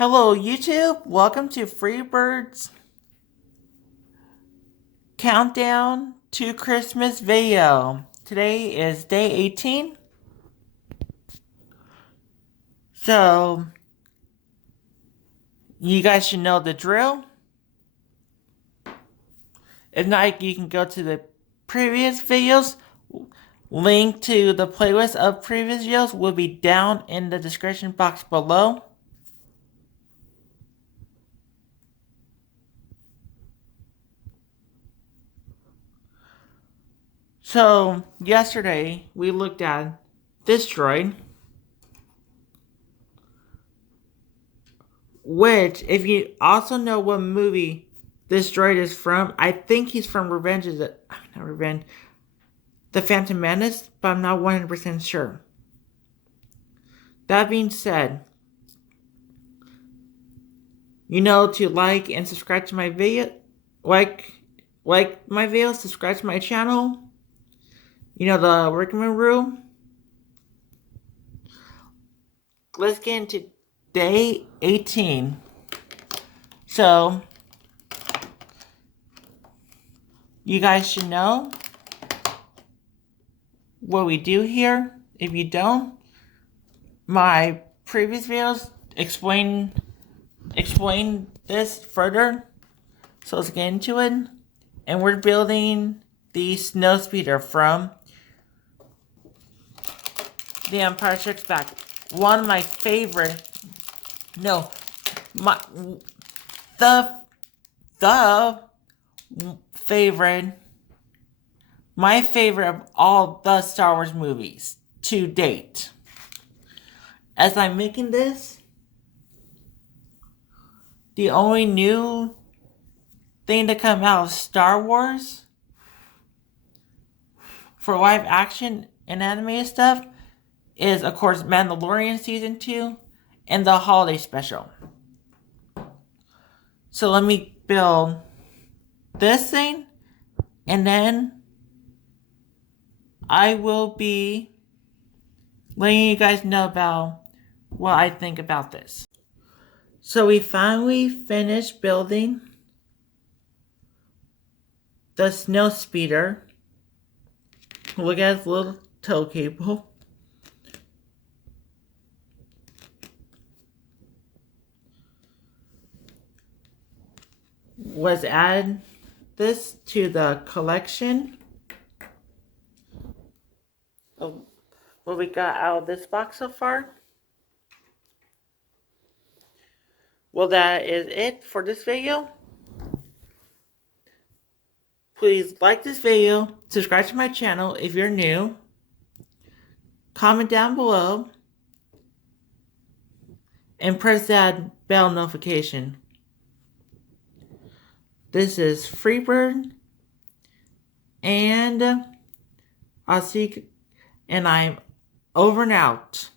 Hello YouTube, welcome to Freebird's Countdown to Christmas video. Today is day 18. So, you guys should know the drill. If not, you can go to the previous videos. Link to the playlist of previous videos will be down in the description box below. So, yesterday we looked at this droid, which, if you also know what movie this droid is from, I think he's from The Phantom Menace, but I'm not 100% sure. That being said, you know to like and subscribe to my video, like my video, subscribe to my channel. You know the recommend rule. Let's get into day 18. So, you guys should know what we do here. If you don't, my previous videos explain this further. So let's get into it. And we're building the Snowspeeder from The Empire Strikes Back. One of my favorite, the favorite, my favorite of all the Star Wars movies to date. As I'm making this, the only new thing to come out of Star Wars for live action and animated stuff is, of course, Mandalorian Season 2 and the holiday special. So let me build this thing, and then I will be letting you guys know about what I think about this. So we finally finished building the Snowspeeder. Look at its little tow cable. Was add this to the collection of what we got out of this box so far. Well, that is it for this video. Please like this video, subscribe to my channel if you're new, comment down below, and press that bell notification. This is Freebird, and I'll see you, and I'm over and out.